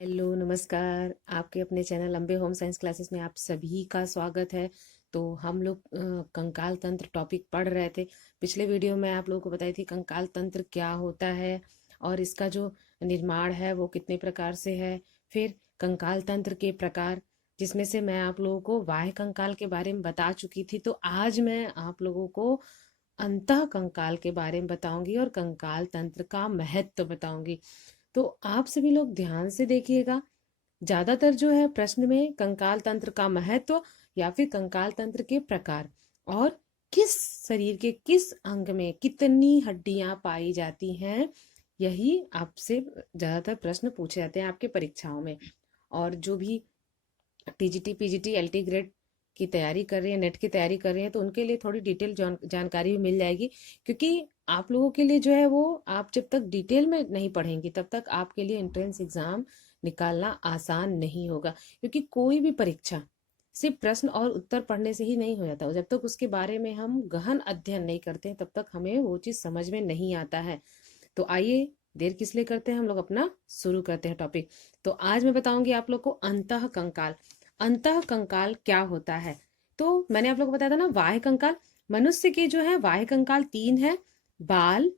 Hello नमस्कार। आपके अपने channel Ambe home science classes में आप सभी का स्वागत है। तो हम लोग कंकाल तंत्र टॉपिक पढ़ रहे थे। पिछले वीडियो में आप लोगों को बताई थी कंकाल तंत्र क्या होता है और इसका जो निर्माण है वो कितने प्रकार से है। फिर कंकाल तंत्र के प्रकार, जिसमें से मैं आप लोगों को बाह्य कंकाल के बारे में बता चुकी थी। तो आज मैं आप लोगों को अंतः कंकाल के बारे में बताऊंगी और कंकाल तंत्र का महत्व बताऊंगी। तो आप सभी लोग ध्यान से देखिएगा। ज्यादातर जो है प्रश्न में कंकाल तंत्र का महत्व या फिर कंकाल तंत्र के प्रकार और किस शरीर के किस अंग में कितनी हड्डियां पाई जाती हैं, यही आपसे ज्यादातर प्रश्न पूछे जाते हैं आपके परीक्षाओं में। और जो भी टीजीटी पीजीटी एलटी ग्रेड की तैयारी कर रहे हैं, नेट की तैयारी कर रहे हैं, तो उनके लिए थोड़ी डिटेल जानकारी भी मिल जाएगी। क्योंकि आप लोगों के लिए जो है वो, आप जब तक डिटेल में नहीं पढ़ेंगी तब तक आपके लिए एंट्रेंस एग्जाम निकालना आसान नहीं होगा। क्योंकि कोई भी परीक्षा सिर्फ प्रश्न और उत्तर पढ़ने से ही नहीं हो जाता। जब तक उसके बारे में हम गहन अध्ययन नहीं करते हैं तब तक हमें वो चीज समझ में नहीं आता है। तो आइए, देर किस लिए करते हैं, हम लोग अपना शुरू करते हैं टॉपिक। तो आज मैं बताऊंगी आप लोग को अंतः कंकाल। अंतः कंकाल क्या होता है? तो मैंने आप लोग को बताया था ना, बाह्य कंकाल। मनुष्य के जो है बाह्य कंकाल 3 है: बाल,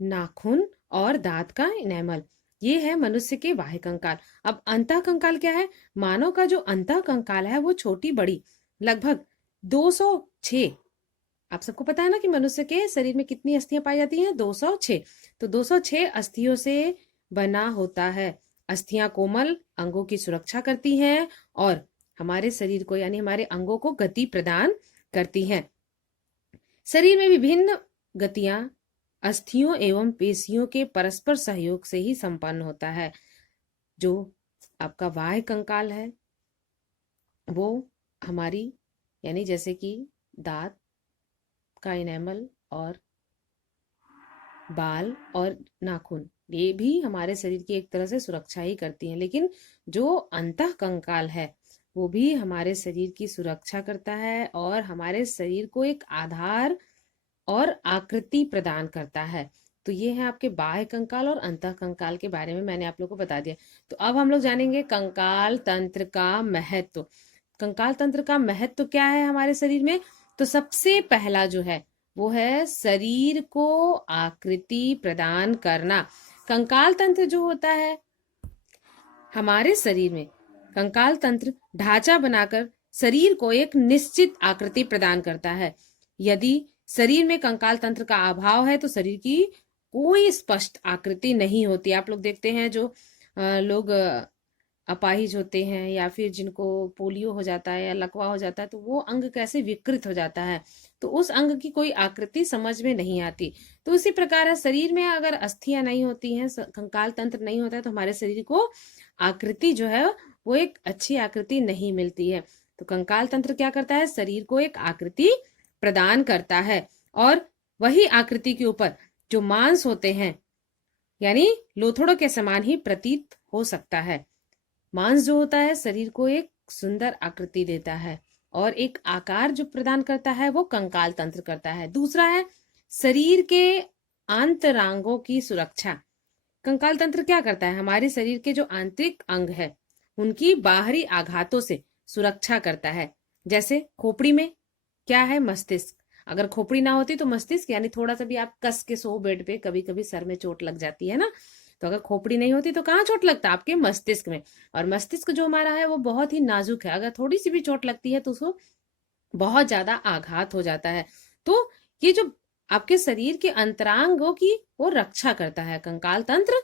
नाखून और दांत का इनेमल। ये है मनुष्य के बाह्य कंकाल। अब अंतः कंकाल क्या है? मानव का जो अंतः कंकाल है वो छोटी बड़ी लगभग 206। आप सबको पता है ना कि मनुष्य के शरीर में कितनी अस्थियां पाई जाती हैं? 206। तो 206 अस्थियों से बना होता है। अस्थियां कोमल अंगों की सुरक्षा करती हैं और हमारे शरीर को यानी हमारे अंगों को गति प्रदान करती हैं। शरीर में विभिन्न गतियां अस्थियों एवं पेशियों के परस्पर सहयोग से ही संपन्न होता है। जो आपका बाह्य कंकाल है वो हमारी यानी जैसे कि दांत का इनेमल और बाल और नाखून, ये भी हमारे शरीर की एक तरह से सुरक्षा ही करती हैं। लेकिन जो अंतः कंकाल है वो भी हमारे शरीर की सुरक्षा करता है और हमारे शरीर को एक आधार और आकृति प्रदान करता है। तो ये है आपके बाह्य कंकाल और अंतः कंकाल के बारे में मैंने आप लोग को बता दिया। तो अब हम लोग जानेंगे कंकाल तंत्र का महत्व। कंकाल तंत्र का महत्व क्या है हमारे शरीर में? तो सबसे पहला जो है वो है शरीर को आकृति प्रदान करना। कंकाल तंत्र जो होता है हमारे शरीर में, कंकाल तंत्र ढांचा बनाकर शरीर को एक निश्चित आकृति प्रदान करता है। यदि शरीर में कंकाल तंत्र का अभाव है तो शरीर की कोई स्पष्ट आकृति नहीं होती। आप लोग देखते हैं जो लोग अपाहिज होते हैं या फिर जिनको पोलियो हो जाता है या लकवा हो जाता है तो वो अंग कैसे विकृत हो जाता है, तो उस अंग की कोई आकृति समझ में नहीं आती। तो उसी प्रकार है, शरीर में अगर अस्थियां नहीं होती हैं, कंकाल तंत्र नहीं होता है, तो हमारे शरीर को आकृति जो है वो एक अच्छी आकृति नहीं मिलती है। तो कंकाल तंत्र क्या करता है? शरीर को एक आकृति प्रदान करता है और वही आकृति के ऊपर जो मांस होते हैं यानी लोथड़ों के समान ही प्रतीत हो सकता है। मांस जो होता है शरीर को एक सुंदर आकृति देता है और एक आकार जो प्रदान करता है वो कंकाल तंत्र करता है। दूसरा है शरीर के आंतरांगों की सुरक्षा। कंकाल तंत्र क्या करता है? हमारे शरीर के जो आंतरिक अंग है उनकी बाहरी आघातों से सुरक्षा करता है। जैसे खोपड़ी में क्या है? मस्तिष्क। अगर खोपड़ी ना होती तो मस्तिष्क, यानी थोड़ा सा भी आप कस के सो बेड पे, कभी कभी सर में चोट लग जाती है ना, तो अगर खोपड़ी नहीं होती तो कहाँ चोट लगता? आपके मस्तिष्क में। और मस्तिष्क जो हमारा है वो बहुत ही नाजुक है, अगर थोड़ी सी भी चोट लगती है तो उसको बहुत ज्यादा आघात हो जाता है। तो ये जो आपके शरीर के अंतरांगों की वो रक्षा करता है कंकाल तंत्र।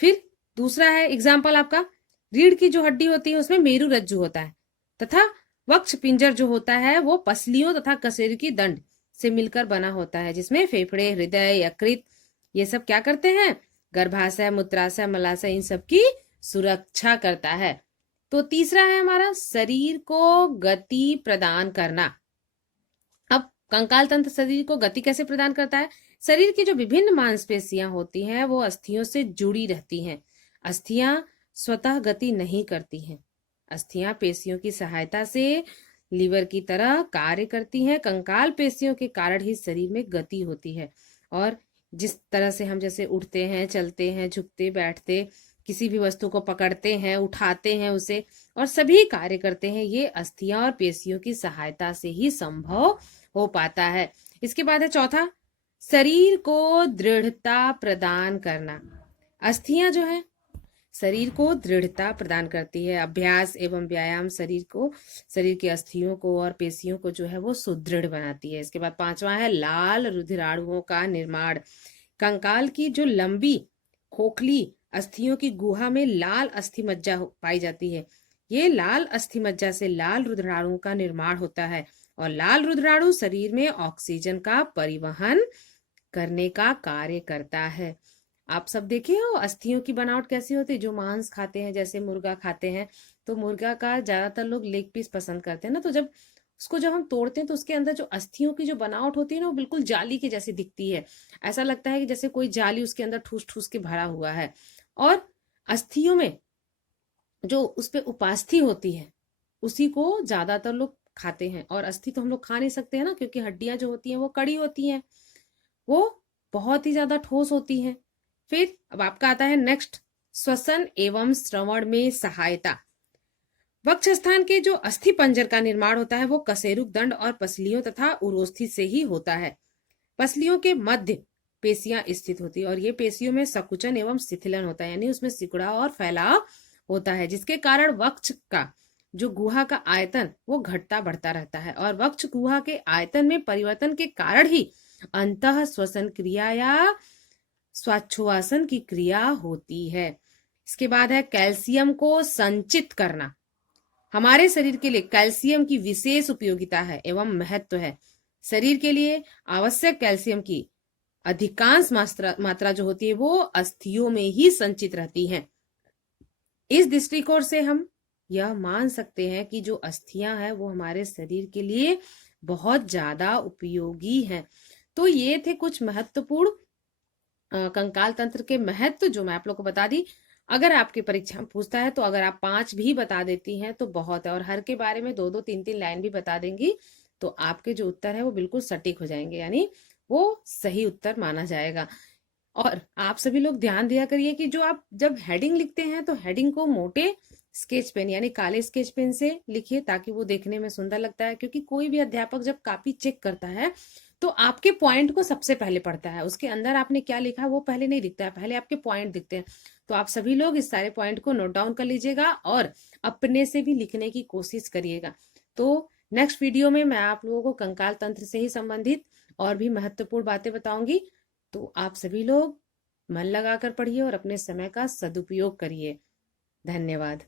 फिर दूसरा है एग्जाम्पल आपका, रीढ़ की जो हड्डी होती है उसमें मेरू रज्जु होता है तथा वक्ष पिंजर जो होता है वो पसलियों तथा कशेरू की दंड से मिलकर बना होता है, जिसमें फेफड़े, हृदय, यकृत ये सब क्या करते हैं? गर्भाशय, मूत्राशय, मलाशय इन सब की सुरक्षा करता है। तो तीसरा है हमारा शरीर को गति प्रदान करना। अब कंकाल तंत्र शरीर को गति कैसे प्रदान करता है? शरीर की जो विभिन्न मांसपेशियां होती हैं वो अस्थियों से जुड़ी रहती हैं। अस्थियां स्वतः गति नहीं करती हैं। अस्थियां पेशियों की सहायता से लीवर की तरह कार्य करती हैं। कंकाल पेशियों के कारण ही शरीर में गति होती है। और जिस तरह से हम जैसे उठते हैं, चलते हैं, झुकते बैठते, किसी भी वस्तु को पकड़ते हैं, उठाते हैं उसे और सभी कार्य करते हैं, ये अस्थियां और पेशियों की सहायता से ही संभव हो पाता है। इसके बाद है चौथा, शरीर को दृढ़ता प्रदान करना। अस्थियां जो है शरीर को दृढ़ता प्रदान करती है। अभ्यास एवं व्यायाम शरीर की अस्थियों को और पेशियों को जो है वो सुदृढ़ बनाती है। इसके बाद पांचवा है लाल रुधिराणुओं का निर्माण। कंकाल की जो लंबी खोखली अस्थियों की गुहा में लाल अस्थि मज्जा पाई जाती है। ये लाल अस्थि मज्जा से लाल रुधिराणुओं का निर्माण होता है और लाल रुधिराणु शरीर में ऑक्सीजन का परिवहन करने का कार्य करता है। आप सब देखे हो अस्थियों की बनावट कैसी होती है। जो मांस खाते हैं, जैसे मुर्गा खाते हैं, तो मुर्गा का ज्यादातर लोग लेग पीस पसंद करते हैं ना, तो जब हम तोड़ते हैं तो उसके अंदर जो अस्थियों की जो बनावट होती है ना, वो बिल्कुल जाली की जैसी दिखती है। ऐसा लगता है कि जैसे कोई जाली उसके अंदर ठूस ठूस के भरा हुआ है। और अस्थियों में जो उस पे उपास्थि होती है उसी को ज्यादातर लोग खाते हैं। और अस्थि तो हम लोग खा नहीं सकते हैं ना, क्योंकि हड्डियां जो होती हैं वो कड़ी होती हैं, वो बहुत ही ज्यादा ठोस होती हैं। फिर अब आपका आता है नेक्स्ट, श्वसन एवं श्रवण में सहायता। वक्षस्थान के जो अस्थि पंजर का निर्माण होता है वो कशेरुक दंड और पसलियों तथा उरोस्थि से ही होता है। पसलियों के मध्य पेशियां स्थित होती है और ये पेशियों में संकुचन एवं शिथिलन होता है, यानी उसमें सिकुड़ाव और फैलाव होता है, जिसके कारण वक्ष का जो गुहा का आयतन वो घटता बढ़ता रहता है। और वक्ष गुहा के आयतन में परिवर्तन के कारण ही अंतः श्वसन क्रिया या स्वाच्छ्वासन की क्रिया होती है। इसके बाद है कैल्शियम को संचित करना। हमारे शरीर के लिए कैल्शियम की विशेष उपयोगिता है एवं महत्व है। शरीर के लिए आवश्यक कैल्शियम की अधिकांश मात्रा जो होती है वो अस्थियों में ही संचित रहती है। इस दृष्टिकोण से हम यह मान सकते हैं कि जो अस्थियां हैं वो हमारे शरीर के लिए बहुत ज्यादा उपयोगी हैं। तो ये थे कुछ महत्वपूर्ण कंकाल तंत्र के महत्व जो मैं आप लोग को बता दी। अगर आपके परीक्षा में पूछता है तो अगर आप 5 भी बता देती हैं तो बहुत है, और हर के बारे में 2-2 3-3 लाइन भी बता देंगी तो आपके जो उत्तर है वो बिल्कुल सटीक हो जाएंगे, यानी वो सही उत्तर माना जाएगा। और आप सभी लोग ध्यान दिया करिए कि जो आप जब हेडिंग लिखते हैं तो हेडिंग को मोटे स्केच पेन यानी काले स्केच पेन से लिखिए, ताकि वो देखने में सुंदर लगता है। क्योंकि कोई भी अध्यापक जब कॉपी चेक करता है तो आपके पॉइंट को सबसे पहले पढ़ता है, उसके अंदर आपने क्या लिखा है वो पहले नहीं दिखता है, पहले आपके पॉइंट दिखते हैं। तो आप सभी लोग इस सारे पॉइंट को नोट डाउन कर लीजिएगा और अपने से भी लिखने की कोशिश करिएगा। तो नेक्स्ट वीडियो में मैं आप लोगों को कंकाल तंत्र से ही संबंधित और भी महत्वपूर्ण बातें बताऊंगी। तो आप सभी लोग मन लगाकर पढ़िए और अपने समय का सदुपयोग करिए। धन्यवाद।